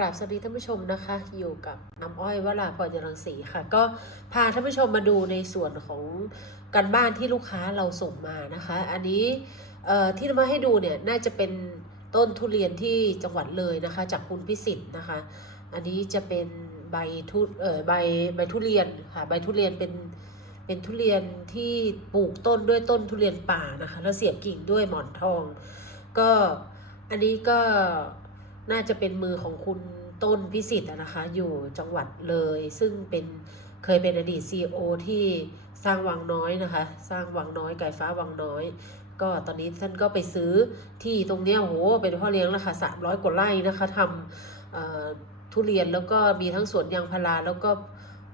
ราบสวัสดีท่านผู้ชมนะคะ อยู่กับน้ำอ้อยวราพรจรังสีค่ะ ก็พาท่านผู้ชมมาดูในส่วนของการบ้านที่ลูกค้าเราส่งมานะคะ อันนี้ที่นำมาให้ดูเนี่ยน่าจะเป็นต้นทุเรียนที่จังหวัดเลยนะคะ จากคุณพิสิทธิ์นะคะ อันนี้จะเป็นใบทุเอ่อใบใบทุเรียนค่ะใบทุเรียนเป็นเป็นทุเรียนที่ปลูกต้นด้วยต้นทุเรียนป่านะคะแล้วเสียบกิ่งด้วยหมอนทอง ก็อันนี้ก็ น่าจะเป็นมือของคุณต้นพิสิทธิ์นะคะ อยู่จังหวัดเลย ซึ่งเป็นเคยเป็นอดีตซีอที่สร้างวังน้อยนะคะ สร้างวังน้อยไก่ฟ้าวังน้อย ก็ตอนนี้ท่านก็ไปซื้อที่ตรงเนี้ยโหเป็นพ่อเลี้ยงแล้วค่ะสามร้อยกว่าไร่นะคะทำทุเรียนแล้วก็มีทั้งสวนยางพาราแล้วก็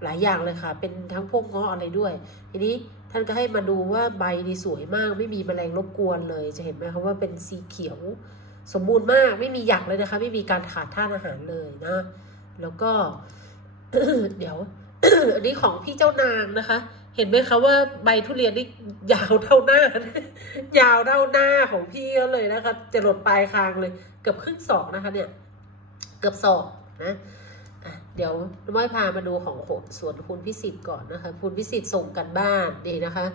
หลายอย่างเลยค่ะ เป็นทั้งพวกเงาะอะไรด้วย ทีนี้ท่านก็ให้มาดูว่าใบนี่สวยมาก ไม่มีแมลงรบกวนเลย จะเห็นไหมคะว่าเป็นสีเขียว สมบูรณ์มากไม่มีหยักเลยนะคะ ไม่มีการขาดธาตุอาหารเลยนะ แล้วก็ เดี๋ยว อันนี้ของพี่เจ้านางนะคะ เห็นไหมคะว่าใบทุเรียนนี่ยาวเท่าหน้า ยาวเท่าหน้าของพี่เขาเลยนะคะ จะหลดปลายคางเลย เกือบครึ่งศอกนะคะ เนี่ย เกือบศอกนะะเดี๋ยวน้ำม้อยพามาดูของโหสวนคุณพิสิทธิ์ก่อนนะคะ คุณพิสิทธิ์ส่งกันบ้านนี่นะคะ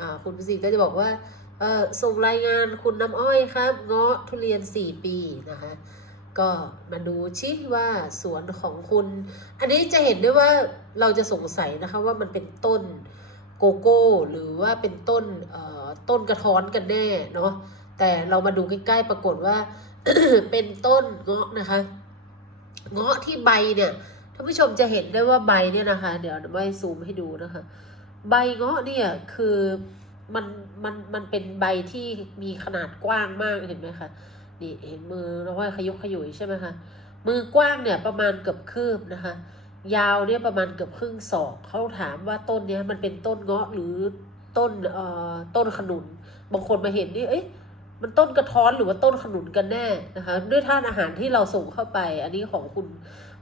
อ่าคุณพิสิทธิ์ก็จะบอกว่า เอ่อส่งรายงานคุณน้ำอ้อยครับเงาะทุเรียน 4 ปีนะคะก็มาดูชิว่าสวนของคุณ อันนี้จะเห็นได้ว่าเราจะสงสัยนะคะว่ามันเป็นต้นโกโก้หรือว่าเป็นต้นเอ่อต้นกระท้อนกันแน่เนาะแต่เรามาดูใกล้ๆปรากฏว่าเป็นต้นเงาะนะคะ เงาะที่ใบเนี่ยท่านผู้ชมจะเห็นได้ว่าใบเนี่ยนะคะ เดี๋ยวไม่ซูมให้ดูนะคะ ใบเงาะเนี่ยคือ มันมันมันเป็นใบที่มีขนาดกว้างมากเห็นไหมคะนี่เห็นมือเราว่าขยุกขยุยใช่ไหมคะมือกว้างเนี่ยประมาณเกือบคืบนะคะ ยาวเนี่ยประมาณเกือบครึ่งศอกเขาถามว่าต้นเนี้ยมันเป็นต้นเงาะหรือต้นเอ่อต้นขนุน บางคนมาเห็นนี่เอ๊ะมันต้นกระท้อนหรือว่าต้นขนุนกันแน่นะคะ ด้วยท่านอาหารที่เราส่งเข้าไป อันนี้ของคุณ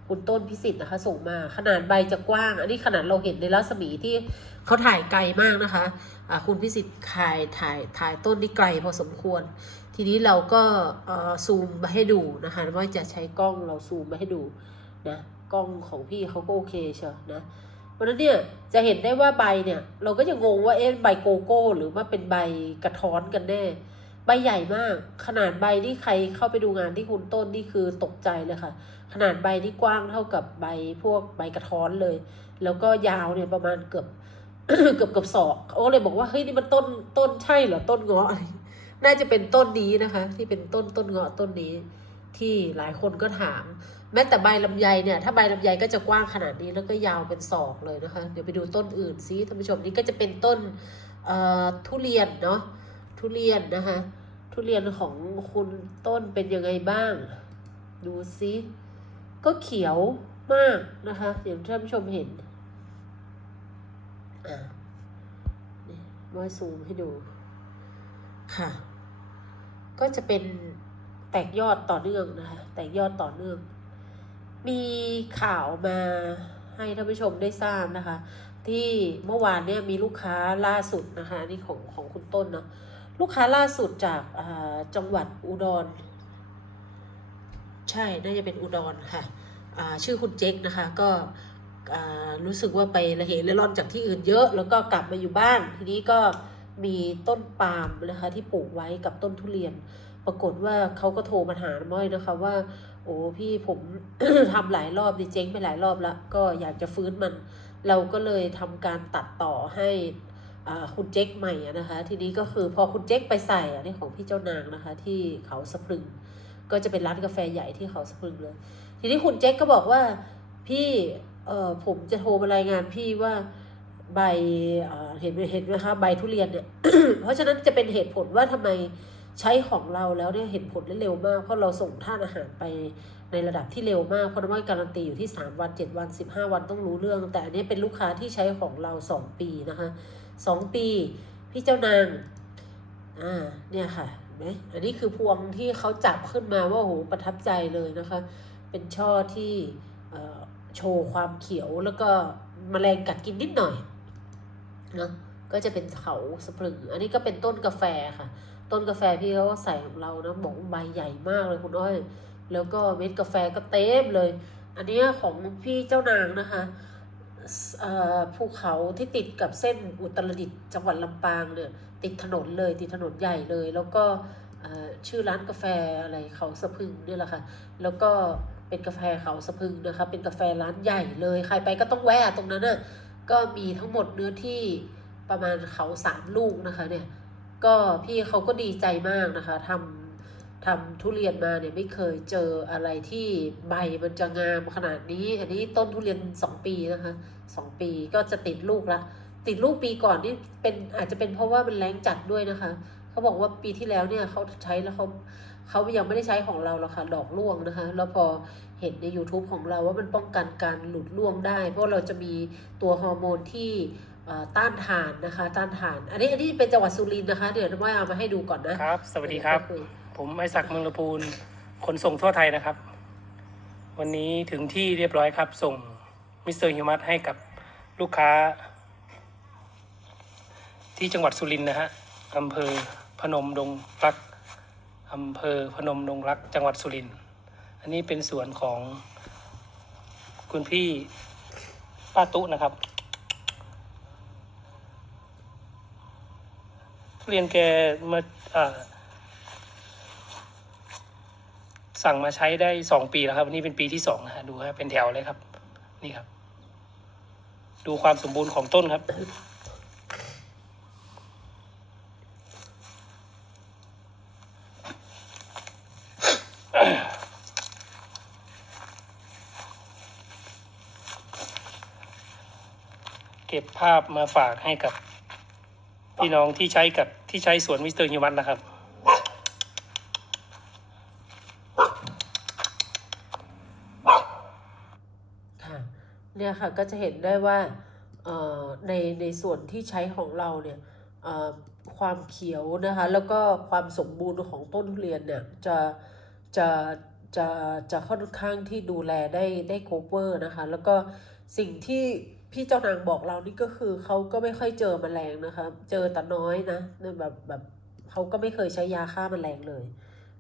คุณต้นพิสิทธิ์นะคะ ส่งมาขนาดใบจะกว้าง อันนี้ขนาดเราเห็นในรัศมีที่เขาถ่ายไกลมากนะคะคุณพิสิทธิ์ถ่ายถ่ายถ่ายต้นนี่ไกลพอสมควร ทีนี้เราก็ซูมมาให้ดูนะคะว่าจะใช้กล้องเราซูมมาให้ดูนะกล้องของพี่เขาก็โอเคเชียวนะเพราะฉะนั้นเนี่ยจะเห็นได้ว่าใบเนี่ยเราก็จะงงว่าเอ๊ะใบโกโก้หรือว่าเป็นใบกระท้อนกันแน่ ใบใหญ่มาก ขนาดใบที่ใครเข้าไปดูงานที่คุณต้นนี่คือตกใจเลยค่ะ ขนาดใบที่กว้างเท่ากับใบพวกใบกระท้อนเลย แล้วก็ยาวเนี่ยประมาณเกือบเกือบเกือบศอกเขาก็เลยบอกว่าเฮ้ยนี่มันต้นต้นใช่เหรอต้นเงาะน่าจะเป็นต้นนี้นะคะ ที่เป็นต้นต้นเงาะต้นนี้ ที่หลายคนก็ถาม แม้แต่ใบลำไยเนี่ยถ้าใบลำไยก็จะกว้างขนาดนี้แล้วก็ยาวเป็นศอกเลยนะคะ เดี๋ยวไปดูต้นอื่นซิท่านผู้ชมนี่ก็จะเป็นต้นอ่อทุเรียนเนาะทุเรียนนะคะ ทุเรียนของคุณต้นเป็นยังไงบ้าง ดูซิ ก็เขียวมากนะคะ อย่างท่านผู้ชมเห็น อะนี่มาซูมให้ดู ค่ะ ก็จะเป็นแตกยอดต่อเนื่องนะคะ แตกยอดต่อเนื่อง มีข่าวมาให้ท่านผู้ชมได้ทราบนะคะ ที่เมื่อวานเนี่ยมีลูกค้าล่าสุดนะคะนี่ของของคุณต้นเนาะลูกค้าล่าสุดจากจังหวัดอุดร ใช่น่าจะเป็นอุดรค่ะชื่อคุณเจ๊กนะคะก็รู้สึกว่าไประเหเร่ร่อนจากที่อื่นเยอะ แล้วก็กลับมาอยู่บ้าน ทีนี้ก็มีต้นปาล์มนะคะที่ปลูกไว้กับต้นทุเรียน ปรากฏว่าเขาก็โทรมาหาน้อยนะคะว่า โอ้พี่ผมทำหลายรอบดิเจ๊งไปหลายรอบแล้ว ก็อยากจะฟื้นมัน เราก็เลยทำการตัดต่อให้คุณเจ๊กใหม่นะคะ ทีนี้ก็คือพอคุณเจ๊กไปใส่อันนี้ของพี่เจ้านางนะคะ ที่เขาสะพรึง ก็จะเป็นร้านกาแฟใหญ่ที่เขาสะพรึงเลย ทีนี้คุณเจ๊กก็บอกว่าพี่เอ่อผมจะโทรมารายงานพี่ว่าใบเห็นเห็นไหมคะใบทุเรียนเนี่ย เพราะฉะนั้นจะเป็นเหตุผลว่าทำไมใช้ของเราแล้วเนี่ยเห็นผลได้เร็วมาก เพราะเราส่งท่านอาหารไปในระดับที่เร็วมากเพราะน้ำมันการันตีอยู่ที่ 3 วัน 7 วัน 15 วันต้องรู้เรื่อง แต่อันนี้เป็นลูกค้าที่ใช้ของเรา 2 ปีนะคะ 2 ปี พี่เจ้านางอ่าเนี่ยค่ะ ไหมอันนี้คือพวงที่เขาจับขึ้นมาว่าโอ้โหประทับใจเลยนะคะ เป็นช่อที่โชว์ความเขียวแล้วก็มแมลงกัดกินนิดหน่อยนะก็จะเป็นเขาสะพรึง อันนี้ก็เป็นต้นกาแฟค่ะ ต้นกาแฟพี่เขาใส่ของเรานะบอกใบใหญ่มากเลยคุณอ้อย แล้วก็เม็ดกาแฟก็เต็มเลย อันนี้ของพี่เจ้านางนะคะภูเขาที่ติดกับเส้นอุตรดิตถ์จังหวัดลำปางเนี่ย ติดถนนเลยติดถนนใหญ่เลย แล้วก็ชื่อร้านกาแฟอะไรเขาสะพึงเนี่ยแหละค่ะ แล้วก็เป็นกาแฟเขาสะพึงนะคะ เป็นกาแฟร้านใหญ่เลยใครไปก็ต้องแวะตรงนั้นน่ะก็มีทั้งหมดเนื้อที่ประมาณเขาสามลูกนะคะเนี่ยก็พี่เขาก็ดีใจมากนะคะทำทำทุเรียนมาเนี่ยไม่เคยเจออะไรที่ใบมันจะงามขนาดนี้ อันนี้ต้นทุเรียนสองปีนะคะสองปีก็จะติดลูกละ ติดลูกปีก่อนนี่เป็นอาจจะเป็นเพราะว่ามันแรงจัดด้วยนะคะเขาบอกว่าปีที่แล้วเนี่ยเขาใช้แล้วเขาเขายังไม่ได้ใช้ของเราหรอกค่ะดอกร่วงนะคะ แล้วพอเห็นใน YouTube ของเราว่ามันป้องกันการหลุดร่วงได้ เพราะเราจะมีตัวฮอร์โมนที่เอ่อต้านทานนะคะ ต้านทาน อันนี้อันนี้เป็นจังหวัดสุรินทร์นะคะ เดี๋ยวน้องว่าเอามาให้ดูก่อนนะครับ สวัสดีครับก็อผมไอศักดิ์เมืองละพูนขนส่งทั่วไทยนะครับ วันนี้ถึงที่เรียบร้อยครับ ส่งมิสเตอร์ฮิวมัสให้กับลูกค้า ที่จังหวัดสุรินทร์นะฮะอำเภอพนมดงรักอำเภอพนมดงรัก จังหวัดสุรินทร์อันนี้เป็นสวนของคุณพี่ป้าตุนะครับเรียนแกมาสั่งมาใช้ได้สองปีแล้วครับวันนี้เป็นปีที่สองนะฮะดูฮะเป็นแถวเลยครับ นี่ครับ ดูความสมบูรณ์ของต้นครับ เก็บภาพมาฝากให้กับพี่น้องที่ใช้กับที่ใช้สวนมิสเตอร์ฮิวมันนะครับ ค่ะเนี่ยค่ะก็จะเห็นได้ว่าในในส่วนที่ใช้ของเราเนี่ยความเขียวนะคะแล้วก็ความสมบูรณ์ของต้นทุเรียนเนี่ยจะจะจะจะค่อนข้างที่ดูแลได้ได้โคเวอร์นะคะ แล้วก็สิ่งที่ พี่เจ้านางบอกเรานี่ก็คือเขาก็ไม่ค่อยเจอแมลงนะคะ เจอแต่น้อยนะแบบแบบเขาก็ไม่เคยใช้ยาฆ่าแมลงเลย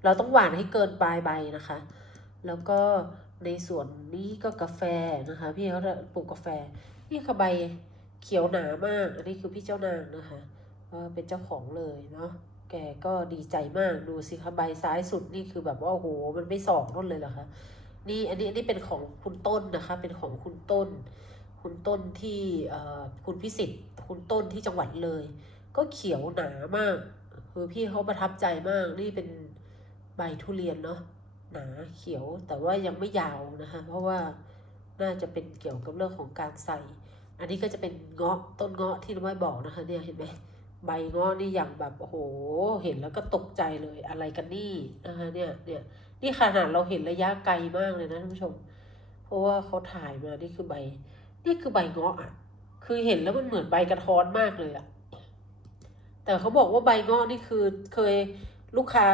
เราต้องหว่านให้เกินปลายใบนะคะ แล้วก็ในส่วนนี้ก็กาแฟนะคะ พี่เขาปลูกกาแฟ นี่ค่ะใบเขียวหนามาก อันนี้คือพี่เจ้านางนะคะเป็นเจ้าของเลยเนาะ แกก็ดีใจมาก ดูสิคะใบซ้ายสุดนี่คือแบบว่าโอ้โห มันไม่สองต้นเลยเหรอคะ นี่อันนี้อันนี้เป็นของคุณต้นนะคะ เป็นของคุณต้น คุณต้นที่คุณพิสิทธิ์คุณต้นที่จังหวัดเลย ก็เขียวหนามาก คือพี่เขาประทับใจมากนี่เป็นใบทุเรียนเนาะหนาเขียวแต่ว่ายังไม่ยาวนะคะเพราะว่าน่าจะเป็นเกี่ยวกับเรื่องของการใส่ อันนี้ก็จะเป็นเงาะต้นเงาะที่น้องไม่บอกนะคะเนี่ยเห็นไหมใบเงาะนี่อย่างแบบโอ้โหเห็นแล้วก็ตกใจเลยอะไรกันนี่นะคะเนี่ยเนี่ยนี่ขนาดเราเห็นระยะไกลมากเลยนะท่านผู้ชม เพราะว่าเขาถ่ายมานี่คือใบ นี่คือใบเงาะอะ คือเห็นแล้วมันเหมือนใบกระท้อนมากเลยอะ แต่เขาบอกว่าใบเงาะนี่คือเคยลูกค้า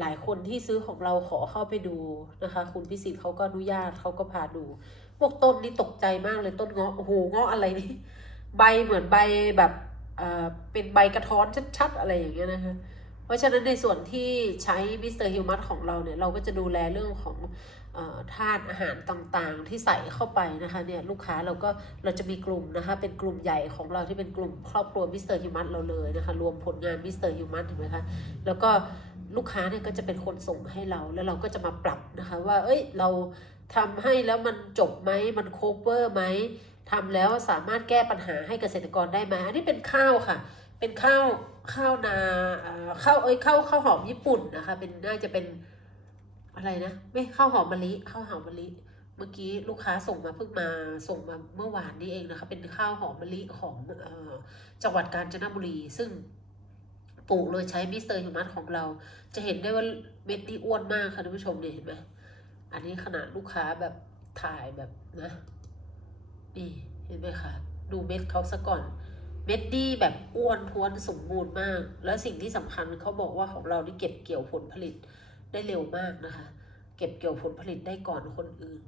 หลายคนที่ซื้อของเราขอเข้าไปดูนะคะ คุณพิสิทธิ์เขาก็อนุญาตเขาก็พาดูพวกต้นนี่ตกใจมากเลยต้นเงาะโอ้โหเงาะอะไรนี่ใบเหมือนใบแบบเอ่อเป็นใบกระท้อนชัดๆอะไรอย่างเงี้ยนะคะเพราะฉะนั้นในส่วนที่ใช้มิสเตอร์ฮิวมัสของเราเนี่ยเราก็จะดูแลเรื่องของ ธาตุอาหารต่างๆ ที่ใส่เข้าไปนะคะเนี่ยลูกค้าเราก็เราจะมีกลุ่มนะคะเป็นกลุ่มใหญ่ของเราที่เป็นกลุ่มครอบครัวมิสเตอร์ฮิวมัสเราเลยนะคะรวมผลงานมิสเตอร์ฮิวมัสถูกไหมคะแล้วก็ลูกค้าเนี่ยก็จะเป็นคนส่งให้เราแล้วเราก็จะมาปรับนะคะว่าเอ้ยเราทำให้แล้วมันจบไหมมันโคเวอร์ไหมทำแล้วสามารถแก้ปัญหาให้เกษตรกรได้ไหมอันนี้เป็นข้าวค่ะ เป็นข้าวข้าวนาเอ่อข้าวเอ้ยข้าวข้าวหอมญี่ปุ่นนะคะเป็นน่าจะเป็น อะไรนะไม่ข้าวหอมมะลิข้าวหอมมะลิเมื่อกี้ลูกค้าส่งมาเพิ่งมาส่งมาเมื่อวานนี้เองนะคะ เป็นข้าวหอมมะลิของออจังหวัดกาญจนบุรี ซึ่งปลูกโดยใช้มิสเตอร์ฮิวมัสของเรา จะเห็นได้ว่าเม็ดนี่อ้วนมากค่ะท่านผู้ชมเนี่ยเห็นไหมอันนี้ขนาดลูกค้าแบบถ่ายแบบนะนี่เห็นไหมคะดูเม็ดเขาซะก่อนเม็ดดีแบบอ้วนท้วนสมบูรณ์มาก แล้วสิ่งที่สำคัญเขาบอกว่าของเรานี่เก็บเกี่ยวผลผลิต ได้เร็วมากนะคะ เก็บเกี่ยวผลผลิตได้ก่อนคนอื่น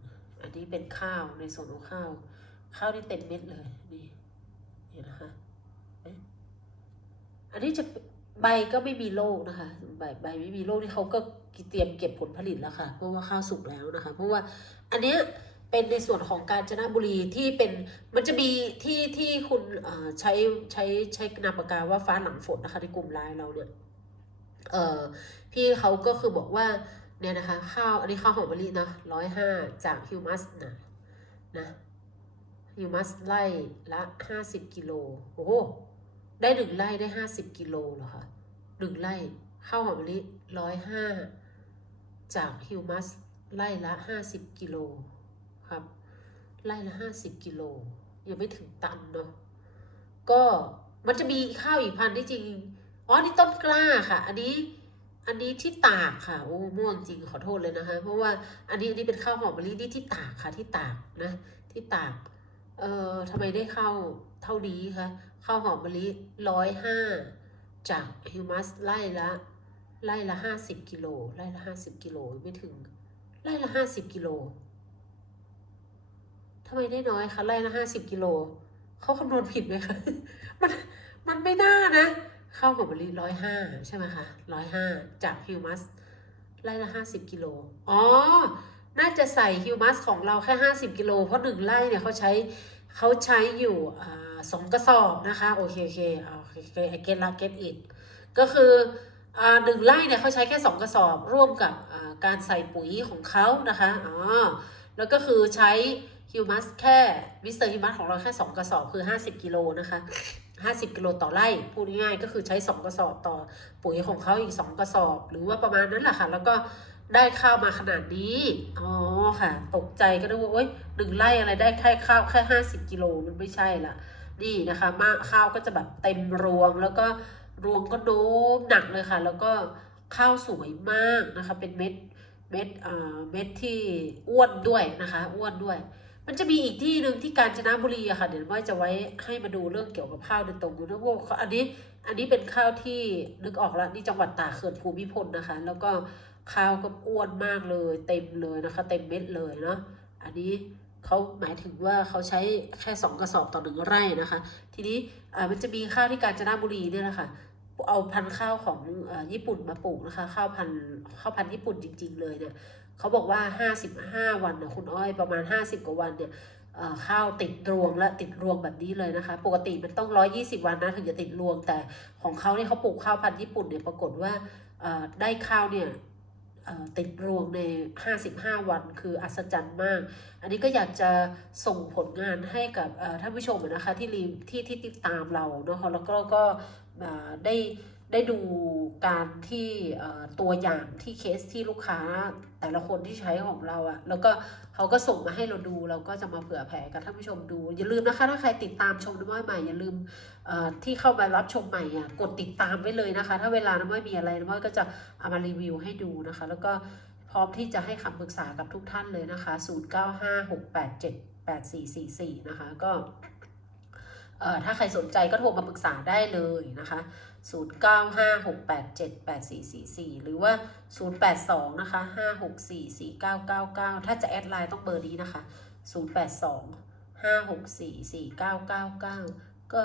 อันนี้เป็นข้าวในส่วนของข้าว ข้าวที่เต็มเม็ดเลยนี่เห็นะคะอันนี้จะใบก็ไม่มีโรคนะคะใบใบไม่มีโรคที่เขาก็เตรียมเก็บผลผลิตแล้วค่ะ เพราะว่าข้าวสุกแล้วนะคะ เพราะว่าอันเนี้ยเป็นในส่วนของกาญจนบุรีที่เป็นมันจะมีที่ที่คุณใช้ใช้ใช้นามปากกาว่าฟ้าหลังฝนนะคะในกลุ่มไลน์เราเนี่ย เอ่อพี่เขาก็คือบอกว่าเนี่ยนะคะข้าวอันนี้ข้าวหอมมะลินะร้อยห้าจากฮิวมัสนะนะฮิวมัสไล่ละห้าสิบกิโลโอ้โหได้หนึ่งไร่ได้ห้าสิบกิโลเหรอคะหนึ่งไร่ข้าวหอมมะลิร้อยห้าจากฮิวมัสไล่ละห้าสิบกิโลครับไล่ละห้าสิบกิโลยังไม่ถึงตันเนาะก็มันจะมีข้าวอีกพันที่จริง อ๋อนี่ต้นกล้าค่ะ อันนี้อันนี้ที่ตากค่ะโอ้ม่วงจริงขอโทษเลยนะคะ เพราะว่าอันนี้อันนี้เป็นข้าวหอมมะลินี่ที่ตากค่ะที่ตากนะ ที่ตากเอ่อทำไมได้ข้าวเท่านี้คะข้าวหอมมะลิร้อยห้าจากฮิวมัสไล่ละไล่ละห้าสิบกิโลไล่ละห้าสิบกิโลไม่ถึงไล่ละห้าสิบกิโลทำไมได้น้อยคะไล่ละห้าสิบกิโลเขาคำนวณผิดไหมคะมันมันไม่น่านะ ข้าวหอมมะลิร้อยห้าใช่ไหมคะร้อยห้าจากฮิวมัสไร่ละห้าสิบกิโลอ๋อ น่าจะใส่ฮิวมัสของเราแค่ห้าสิบกิโลเพราะหนึ่งไร่เนี่ยเขาใช้เขาใช้อยู่สองกระสอบนะคะโอเคโอเคโอเคไอเกตละเกตอิดก็คือหนึ่งไร่เนี่ยเขาใช้แค่สองกระสอบร่วมกับการใส่ปุ๋ยของเขานะคะอ๋อแล้วก็คือใช้ฮิวมัสแค่มิสเตอร์ฮิวมัสของเราแค่สองกระสอบคือห้าสิบกิโลนะคะ 50 กิโลต่อไร่พูดง่ายๆก็คือใช้ 2 กระสอบต่อปุ๋ยของเขาอีก 2 กระสอบ หรือว่าประมาณนั้นแหละค่ะ แล้วก็ได้ข้าวมาขนาดนี้ อ๋อค่ะ ตกใจก็นึกว่าโอ๊ยหนึ่งไร่อะไรได้แค่ข้าวแค่ 50 กิโลมันไม่ใช่ละนี่นะคะมาข้าวก็จะแบบเต็มรวง แล้วก็รวงก็โน้มหนักเลยค่ะ แล้วก็ข้าวสวยมากนะคะ เป็นเม็ดเม็ดเอ่าเม็ดที่อ้วนด้วยนะคะ อ้วนด้วย มันจะมีอีกที่หนึ่งที่กาญจนบุรีอะค่ะ เดี๋ยวว่าจะไว้ให้มาดูเรื่องเกี่ยวกับข้าวโดยตรงนะว่าอันนี้อันนี้เป็นข้าวที่นึกออกแล้วนี่จังหวัดตากเขื่อนภูมิพลนะคะ แล้วก็ข้าวก็อ้วนมากเลย เต็มเลยนะคะ เต็มเม็ดเลยเนาะอันนี้เขาหมายถึงว่าเขาใช้แค่สองกระสอบต่อหนึ่งไร่นะคะ ทีนี้อ่ามันจะมีข้าวที่กาญจนบุรีเนี่ยแหละค่ะเอาพันธุ์ข้าวของอ่อญี่ปุ่นมาปลูกนะคะ ข้าวพันธุ์ข้าวพันธุ์ญี่ปุ่นจริง ๆ เลยเนี่ย เขาบอกว่า 55 วันนะคุณอ้อยประมาณ 50 กว่าวันเนี่ยข้าวติดรวงและติดรวงแบบนี้เลยนะคะ ปกติมันต้อง 120 วันนะถึงจะติดรวง แต่ของเขาเนี่ยเขาปลูกข้าวพันธุ์ญี่ปุ่นเนี่ยปรากฏว่าได้ข้าวเนี่ยติดรวงใน 55 วันคืออัศจรรย์มาก อันนี้ก็อยากจะส่งผลงานให้กับท่านผู้ชมนะคะที่รีที่ที่ติดตามเราเนาะแล้วก็ก็ได้ ได้ดูการที่ตัวอย่างที่เคสที่ลูกค้าแต่ละคนที่ใช้ของเราอะแล้วก็เขาก็ส่งมาให้เราดูเราก็จะมาเผื่อแผ่กับท่านผู้ชมดู อย่าลืมนะคะ ถ้าใครติดตามชมน้ำม้อยใหม่อย่าลืมที่เข้ามารับชมใหม่อะกดติดตามไว้เลยนะคะ ถ้าเวลาน้ำม้อยมีอะไรน้ำม้อยก็จะเอามารีวิวให้ดูนะคะ แล้วก็พร้อมที่จะให้คำปรึกษากับทุกท่านเลยนะคะ 0956878444 นะคะก็ถ้าใครสนใจก็โทรมาปรึกษาได้เลยนะคะ 0956878444 หรือว่า 082 นะคะ 5644999 ถ้าจะแอดไลน์ต้องเบอร์นี้นะคะ 082 5644999 ก็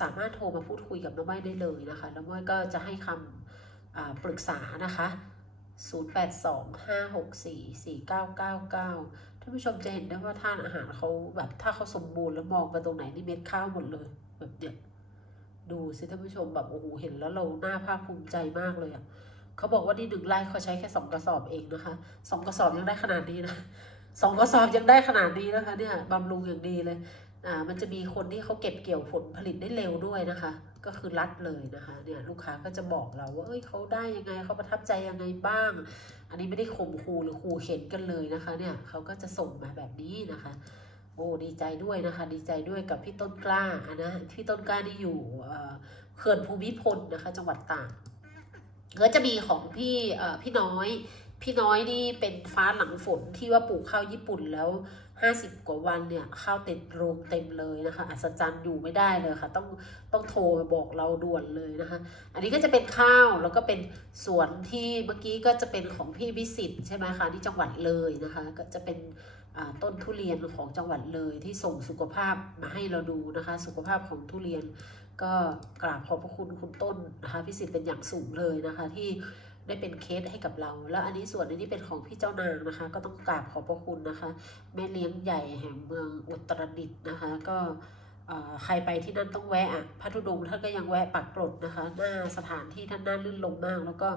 สามารถโทรมาพูดคุยกับน้องม้ได้เลยนะคะแล้วม้อยก็จะให้คำปรึกษานะคะ 0825644999 ท่านผู้ชมจะเห็นได้ว่าท่านอาหารเขาแบบถ้าเขาสมบูรณ์แล้วมองไปตรงไหนนี่เม็ดข้าวหมดเลยแบบเนี้ย ดูสิท่านผู้ชมแบบโอ้โหเห็นแล้วเราหน้าภาคภูมิใจมากเลยอะเขาบอกว่านี่หนึ่งไร่เขาใช้แค่สองกระสอบเองนะคะสองกระสอบยังได้ขนาดนี้นะสองกระสอบยังได้ขนาดนี้นะคะ เนี่ยบำรุงอย่างดีเลยอ่ามันจะมีคนที่เขาเก็บเกี่ยวผลผลิตได้เร็วด้วยนะคะ ก็คือรัดเลยนะคะเนี่ยลูกค้าก็จะบอกเราว่าเอ้ยเขาได้ยังไงเขาประทับใจยังไงบ้าง อันนี้ไม่ได้ข่มขู่หรือขู่เข็นกันเลยนะคะ เนี่ยเขาก็จะส่งมาแบบนี้นะคะ โอ้ดีใจด้วยนะคะ ดีใจด้วยกับพี่ต้นกล้าอะนะพี่ต้นกล้าที่อยู่เขื่อนภูมิพลนะคะ จังหวัดตากก็จะมีของพี่พี่น้อย พี่น้อยนี่เป็นฟ้าหลังฝนที่ว่าปลูกข้าวญี่ปุ่นแล้วห้าสิบกว่าวันเนี่ยข้าวเต็มโรงเต็มเลยนะคะ อัศจรรย์อยู่ไม่ได้เลยค่ะ ต้องต้องโทรบอกเราด่วนเลยนะคะ อันนี้ก็จะเป็นข้าวแล้วก็เป็นสวนที่เมื่อกี้ก็จะเป็นของพี่วิสิตใช่ไหมคะที่จังหวัดเลยนะคะ ก็จะเป็น ต้นทุเรียนของจังหวัดเลยที่ส่งสุขภาพมาให้เราดูนะคะ สุขภาพของทุเรียนก็กราบขอบพระคุณคุณต้นนะคะพิสิทธิ์เป็นอย่างสูงเลยนะคะที่ได้เป็นเคสให้กับเรา แล้วอันนี้ส่วนอันนี้เป็นของพี่เจ้านางนะคะ ก็ต้องกราบขอบพระคุณนะคะ แม่เลี้ยงใหญ่แห่งเมืองอุตรดิตถ์นะคะ ก็ใครไปที่นั่นต้องแวะอะพระธุดงท่านก็ยังแวะปักกรดนะคะ หน้าสถานที่ท่านน่าลื่นลมมาก แล้วก็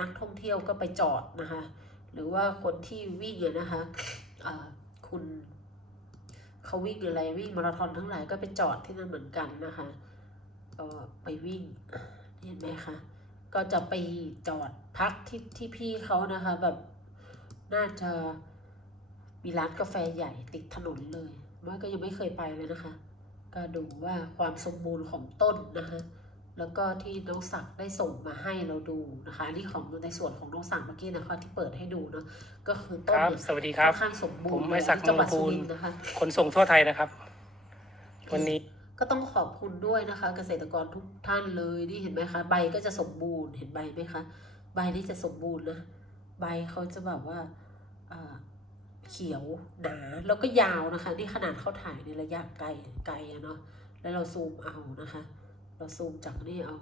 นักท่องเที่ยวก็ไปจอดนะคะ หรือว่าคนที่วิ่งนะคะ คุณเขาวิ่งอะไรวิ่งมาราธอนทั้งหลายก็ไปจอดที่นั่นเหมือนกันนะคะ ก็ไปวิ่งเห็นไหมคะก็จะไปจอดพักที่ที่พี่เขานะคะ แบบน่าจะมีร้านกาแฟใหญ่ติดถนนเลยม้อยก็ยังไม่เคยไปเลยนะคะ ก็ดูว่าความสมบูรณ์ของต้นนะคะ แล้วก็ที่น้องศักดิ์ได้ส่งมาให้เราดูนะคะอันนี้ของในส่วนของน้องศักดิ์เมื่อกี้นะคะที่เปิดให้ดูเนาะก็คือคต้นรับเนี่ยสวัสดีครับค่อนข้างสมบูรณ์ผมไม้ศักดิ์ที่จังหวัดเมืองสุพูนรินทร์นะคะ ขนส่งทั่วไทยนะครับ วันนี้ ก็ต้องขอบคุณด้วยนะคะ เกษตรกรทุกท่านเลยนี่เห็นไหมคะใบก็จะสมบูรณ์เห็นใบไหมคะใบนี่จะสมบูรณ์นะใบเขาจะแบบว่าอ่าเขียวหนาแล้วก็ยาวนะคะ นี่ขนาดเขาถ่ายในระยะไกลไกลอะเนาะแล้วเราซูมเอานะคะ เราซูมจากนี่เอา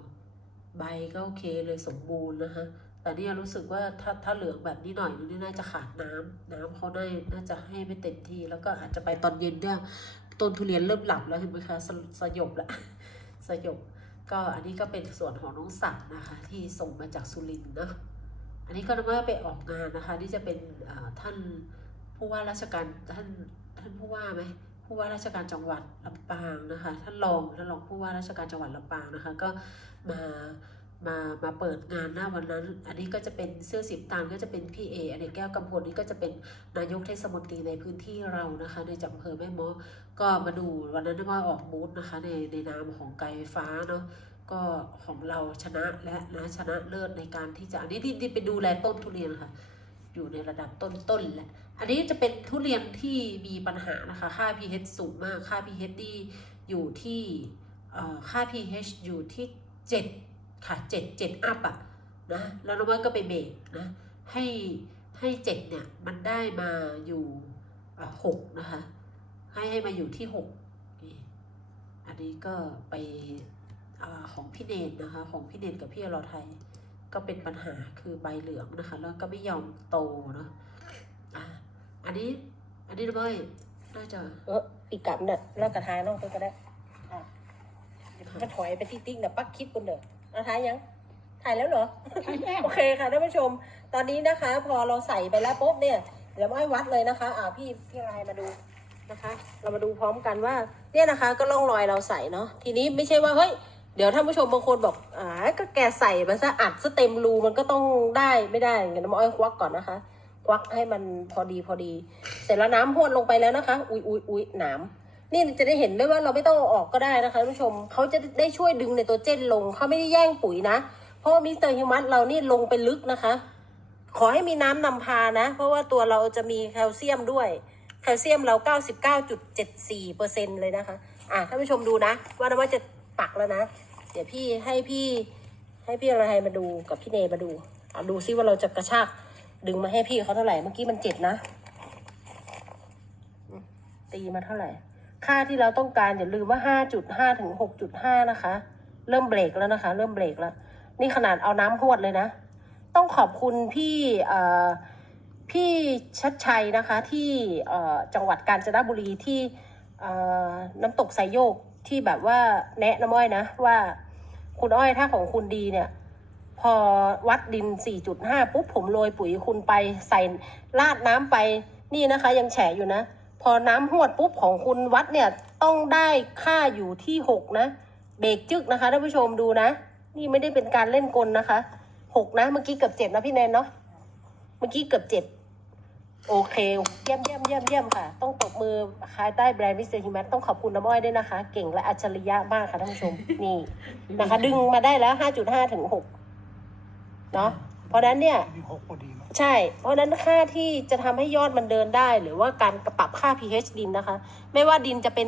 ใบก็โอเคเลยสมบูรณ์นะคะแต่เนี่ยรู้สึกว่าถ้าถ้าเหลืองแบบนี้หน่อยนี่น่าจะขาดน้ำน้ำเขาได้น่าจะให้ไม่เต็มที่ แล้วก็อาจจะไปตอนเย็นเนี่ยต้นทุเรียนเริ่มหลับแล้วเห็นไหมคะสสยบละสยบก็อันนี้ก็เป็นส่วนของน้องสักดิ์นะคะ ที่ส่งมาจากสุรินทร์นะอันนี้ก็นำมาไปออกงานนะคะ ที่จะเป็นท่านผู้ว่าราชการท่านท่านผู้ว่าไหม ผู้ว่าราชการจังหวัดลำปางนะคะท่านรองท่านรองผู้ว่าราชการจังหวัดลำปางนะคะก็มามามาเปิดงานหน้าวันนั้น อันนี้ก็จะเป็นเสื้อสิบตานก็จะเป็นพี่เออันนี้แก้วกำพลนี่ก็จะเป็นนายกเทศมนตรีในพื้นที่เรานะคะ ในจังอำเภอแม่เมอก็มาดูวันนั้นว่าออกบูธนะคะ ในในนามของไกลไฟฟ้าเนาะก็ของเราชนะและนะชนะเลิศในการที่จะอันนี้ที่ไปดูแลต้นทุเรียนค่ะ อยู่ในระดับต้นๆแหละ อันนี้จะเป็นทุเรียนที่มีปัญหานะคะ ค่า pH สูงมาก ค่า pH ที่อยู่ที่เอ่อค่า pH อยู่ที่ 7 ค่ะ 7 7 อัพอะนะ แล้วน้องมันก็ไปเบรกนะ ให้ให้เจ็ดเนี่ย มันได้มาอยู่อะหกนะคะ ให้ให้มาอยู่ที่หกอันนี้ก็ไปอของพี่เนตนะคะ ของพี่เนตกับพี่อรไทย ก็เป็นปัญหาคือใบเหลืองนะคะ แล้วก็ไม่ยอมโตเนาะ อันนี้ อันนี้นะเบ้ยน่าจะเอออีกกลับเนี่ยแล้วกระทายน้องไปก็ได้อะมันถอยไปติ๊กๆเนี่ยปักคลิปกันเด้อเอาทายยัง ถ่ายแล้วเหรอ โอเคค่ะท่านผู้ชม ตอนนี้นะคะ พอเราใส่ไปแล้วปุ๊บเนี่ย เดี๋ยวมาให้วัดเลยนะคะ อ่าพี่พี่อะไรมาดูนะคะ เรามาดูพร้อมกันว่า เนี่ยนะคะ ก็ร่องรอยเราใส่เนาะ ทีนี้ไม่ใช่ว่าเฮ้ย เดี๋ยวท่านผู้ชมบางคนบอก อ่า ก็แกใส่มาซะอัดซะเต็มรูมันก็ต้องได้ไม่ได้อย่างเงี้ยน้ำอ้อยควักก่อนนะคะค วักให้มันพอดีพอดี เสร็จแล้วน้ำพรวดลงไปแล้วนะคะ อุ๊ยอุ๊ยอุ๊ยหนามนี่จะได้เห็นได้ว่าเราไม่ต้องออกก็ได้นะคะท่านผู้ชมเขาจะได้ช่วยดึงในตัวเจนลงเขาไม่ได้แย่งปุ๋ยนะ เพราะว่ามิสเตอร์ฮิวมัสเรานี่ลงไปลึกนะคะ ขอให้มีน้ำนำพานะ เพราะว่าตัวเราจะมีแคลเซียมด้วยแคลเซียมเรา 99.74เปอร์เซ็นเลยนะคะ อะท่านผู้ชมดูนะ ว่าน้ำว่าจะปักแล้วนะ เดี๋ยวพี่ให้พี่ให้พี่อะไรมาดูกับพี่เนมาดูอะดูซิว่าเราจะกระชาก ดึงมาให้พี่เขาเท่าไหร่ เมื่อกี้มันเจ็ดนะ ตีมาเท่าไหร่ ค่าที่เราต้องการอย่าลืมว่า5.5ถึง6.5นะคะ เริ่มเบรกแล้วนะคะ เริ่มเบรกแล้ว นี่ขนาดเอาน้ำหวดเลยนะ ต้องขอบคุณพี่เอ่อพี่ชัดชัยนะคะที่เอ่อจังหวัดกาญจนบุรีที่เอ่อน้ำตกไซโยกที่แบบว่าแนะน้ำอ้อยนะว่าคุณอ้อยถ้าของคุณดีเนี่ย พอวัดดิน 4.5 ปุ๊บผมโรยปุ๋ยคุณไปใส่ราดน้ำไปนี่นะคะยังแฉะอยู่นะ พอน้ำหวดปุ๊บของคุณวัดเนี่ยต้องได้ค่าอยู่ที่ 6 นะ เบรกจึกนะคะท่านผู้ชมดูนะ นี่ไม่ได้เป็นการเล่นกลนะคะ 6 นะ เมื่อกี้เกือบเจ็ดนะพี่แนนเนาะเมื่อกี้เกือบเจ็ดโอเค เยี่ยมเยี่ยมเยี่ยมเยี่ยมค่ะ ต้องตบมือภายใต้แบรนด์มิสเตอร์ฮิมแมต้องขอบคุณน้ำอ้อยด้วยนะคะ เก่งและอัจฉริยะมากค่ะท่านผู้ชม นี่นะคะ ดึงมาได้แล้ว 5.5 ถึง 6 เนาะเพราะฉะนั้นเนี่ยมีหกพอดีเนาะใช่ เพราะฉะนั้นค่าที่จะทำให้ยอดมันเดินได้ หรือว่าการปรับค่า pH ดินนะคะ ไม่ว่าดินจะเป็น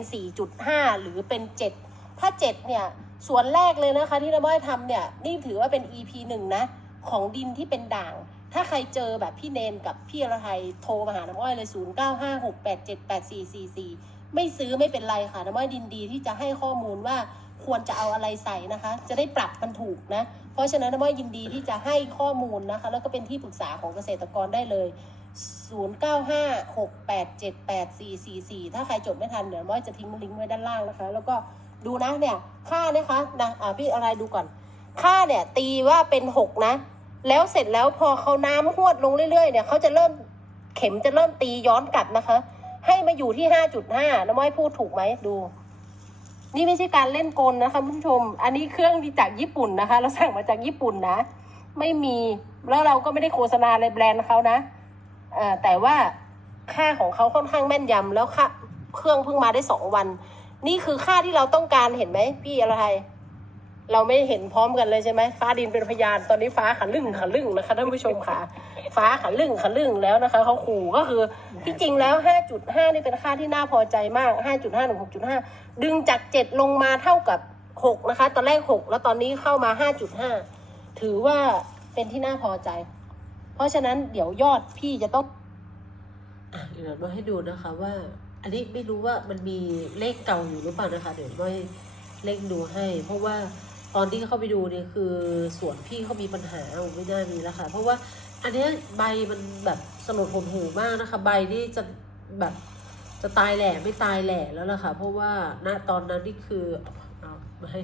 4.5 หรือเป็น 7 ถ้า 7 เนี่ย ส่วนแรกเลยนะคะที่น้ำอ้อยทำเนี่ย นี่ถือว่าเป็น EP หนึ่งนะ ของดินที่เป็นด่าง ถ้าใครเจอแบบพี่เนนกับพี่อรไทยโทรมาหาน้ำอ้อยเลย 0956878444 ไม่ซื้อไม่เป็นไรค่ะน้ำอ้อยดินดีที่จะให้ข้อมูลว่า ควรจะเอาอะไรใส่นะคะ จะได้ปรับมันถูกนะ เพราะฉะนั้นน้ำอ้อยยินดีที่จะให้ข้อมูลนะคะ แล้วก็เป็นที่ปรึกษาของเกษตรกรได้เลย 0956878444 ถ้าใครจดไม่ทันเดี๋ยวน้ำอ้อยจะทิ้งลิงก์ไว้ด้านล่างนะคะ แล้วก็ดูนะเนี่ยค่านะคะนะอ่าพี่อะไรดูก่อน ค่าเนี่ยตีว่าเป็นหกนะ แล้วเสร็จแล้วพอเขาน้ำหวดลงเรื่อยๆเนี่ยเขาจะเริ่มเข็มจะเริ่มตีย้อนกลับนะคะ ให้มาอยู่ที่ห้าจุดห้าน้ำอ้อยพูดถูกไหมดู นี่ไม่ใช่การเล่นกลนะคะคุณผู้ชม อันนี้เครื่องที่จากญี่ปุ่นนะคะ เราสั่งมาจากญี่ปุ่นนะ ไม่มีแล้วเราก็ไม่ได้โฆษณาอะไรแบรนด์เขานะอ่อแต่ว่าค่าของเขาค่อนข้างแม่นยำแล้วค่าเครื่องเพิ่งมาได้สองวัน นี่คือค่าที่เราต้องการเห็นไหมพี่อะไรเราไม่เห็นพร้อมกันเลยใช่ไหมฟ้าดินเป็นพยานตอนนี้ฟ้าขันลึ่งขันลึ่งนะคะท่านผู้ชมค่ะ ฟ้าขันลึ่งขันลึ่งแล้วนะคะเขาขู่ก็คือที่จริงแล้ว 5.5 นี่เป็นค่าที่น่าพอใจมาก 5.5ถึง6.5 ดึงจาก 7 ลงมาเท่ากับ 6 นะคะ ตอนแรก 6 แล้วตอนนี้เข้ามา 5.5 ถือว่าเป็นที่น่าพอใจ เพราะฉะนั้นเดี๋ยวยอดพี่จะต้องอะเดี๋ยวมาให้ดูนะคะว่า อันนี้ไม่รู้ว่ามันมีเลขเก่าอยู่หรือเปล่านะคะ เดี๋ยวไม่เลขดูให้ เพราะว่าตอนที่เข้าไปดูเนี่ยคือสวนพี่เขามีปัญหาเอาไม่น่ามีแล้วค่ะ เพราะว่า อันนี้ใบมันแบบสลดหดหูมากนะคะ ใบนี่จะแบบจะตายแหล่ไม่ตายแหล่แล้วล่ะค่ะ เพราะว่าณตอนนั้นนี่คือเอาไมาให้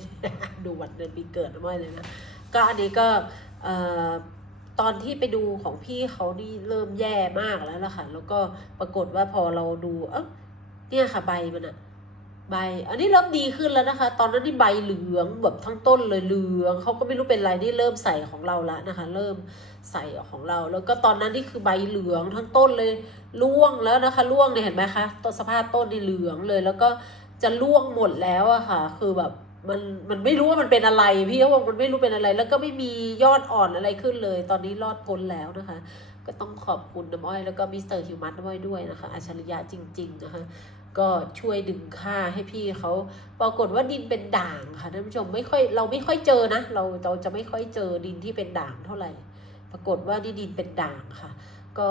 ดูวันเดือนปีเกิดไม่เลยนะก็อันนี้ก็เอ่อตอนที่ไปดูของพี่เขานี่เริ่มแย่มากแล้วล่ะค่ะ แล้วก็ปรากฏว่าพอเราดูเอ้าเนี่ยค่ะใบมันอะ ใบ อันนี้เริ่มดีขึ้นแล้วนะคะ ตอนนั้นนี่ใบเหลืองแบบทั้งต้นเลยเหลืองเขาก็ไม่รู้เป็นไรนี่เริ่มใส่ของเราแล้วนะคะ เริ่มใส่ของเรา แล้วก็ตอนนั้นนี่คือใบเหลืองทั้งต้นเลยร่วงแล้วนะคะร่วงเนี่ยเห็นไหมคะต้นสภาพต้นนี่เหลืองเลย แล้วก็จะร่วงหมดแล้วอะค่ะ คือแบบมันมันไม่รู้ว่ามันเป็นอะไรพี่เขาบอกมันไม่รู้เป็นอะไร แล้วก็ไม่มียอดอ่อนอะไรขึ้นเลย ตอนนี้รอดพ้นแล้วนะคะ ก็ต้องขอบคุณน้ำอ้อยแล้วก็มิสเตอร์ฮิวมัสน้ำอ้อยด้วยนะคะอัจฉริยะจริง ๆ นะคะ ก็ช่วยดึงค่าให้พี่เขาปรากฏว่าดินเป็นด่างค่ะท่านผู้ชมไม่ค่อยเราไม่ค่อยเจอนะ เราเราจะไม่ค่อยเจอดินที่เป็นด่างเท่าไหร่ ปรากฏว่านี่ดินเป็นด่างค่ะ ก็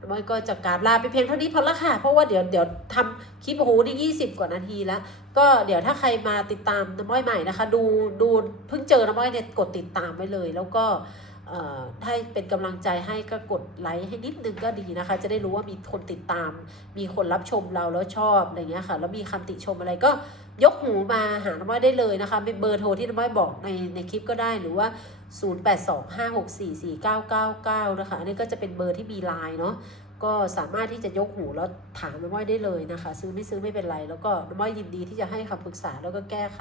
น้ำอ้อยก็จะกราบลาไปเพียงเท่านี้พอละค่ะ เพราะว่าเดี๋ยวเดี๋ยวทำคลิปโอ้โหนี่ยี่สิบกว่านาทีแล้ว ก็เดี๋ยวถ้าใครมาติดตามน้ำอ้อยใหม่นะคะ ดูดูเพิ่งเจอน้ำอ้อยเนี่ยกดติดตามไว้เลย แล้วก็ ถ้าเป็นกำลังใจให้ก็กดไลค์ให้นิดนึงก็ดีนะคะ จะได้รู้ว่ามีคนติดตาม มีคนรับชมเราแล้วชอบอะไรเงี้ยค่ะ แล้วมีคำติชมอะไรก็ยกหูมาหาน้ำอ้อยได้เลยนะคะเป็นเบอร์โทรที่น้ำอ้อยบอกในในคลิปก็ได้หรือว่า 0825644999 นะคะ อันนี้ก็จะเป็นเบอร์ที่มีไลน์เนาะก็สามารถที่จะยกหูแล้วถามน้ำอ้อยได้เลยนะคะ ซื้อไม่ซื้อไม่เป็นไร แล้วก็น้ำอ้อยยินดีที่จะให้คำปรึกษาแล้วก็แก้ไข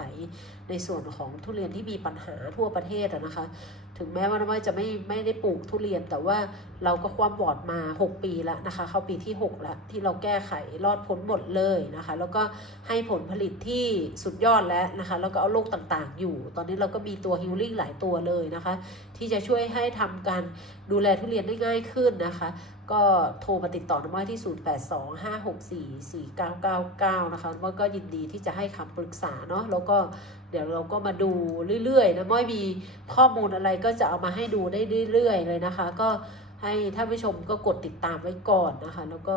ในส่วนของทุเรียนที่มีปัญหาทั่วประเทศนะคะ ถึงแม้ว่าน้ำอ้อยจะไม่ไม่ได้ปลูกทุเรียน แต่ว่าเราก็ความบอดมา 6 ปีแล้วนะคะ เข้าปีที่6แล้วที่เราแก้ไขรอดพ้นหมดเลยนะคะ แล้วก็ให้ผลผลิตที่สุดยอดแล้วนะคะ แล้วก็เอาโรคต่างๆ อยู่ ตอนนี้เราก็มีตัวฮิลลิ่งหลายตัวเลยนะคะ ที่จะช่วยให้ทำการดูแลทุเรียนได้ง่ายขึ้นนะคะ ก็โทรมาติดต่อน้ำอ้อยที่ 0825644999 นะคะน้ำอ้อยก็ยินดีที่จะให้คำปรึกษาเนาะแล้วก็ เดี๋ยวเราก็มาดูเรื่อยๆนะม้อยมีข้อมูลอะไรก็จะเอามาให้ดูได้เรื่อยๆเลยนะคะ ก็ให้ท่านผู้ชมก็กดติดตามไว้ก่อนนะคะ แล้วก็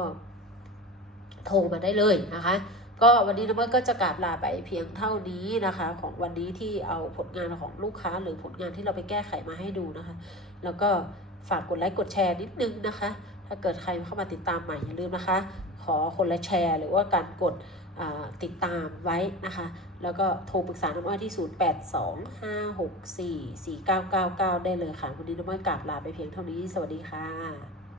โทรมาได้เลยนะคะ ก็วันนี้น้ำมันก็จะกราบลาไปเพียงเท่านี้นะคะ ของวันนี้ที่เอาผลงานของลูกค้าหรือผลงานที่เราไปแก้ไขมาให้ดูนะคะ แล้วก็ฝากกดไลค์กดแชร์นิดนึงนะคะ ถ้าเกิดใครเข้ามาติดตามใหม่อย่าลืมนะคะ ขอคนละแชร์ หรือว่าการกดติดตามไว้นะคะ แล้วก็โทรปรึกษาน้ำอ้อยที่ 0825644999 ได้เลยค่ะ วันนี้น้ำอ้อยกราบลาไปเพียงเท่านี้ สวัสดีค่ะ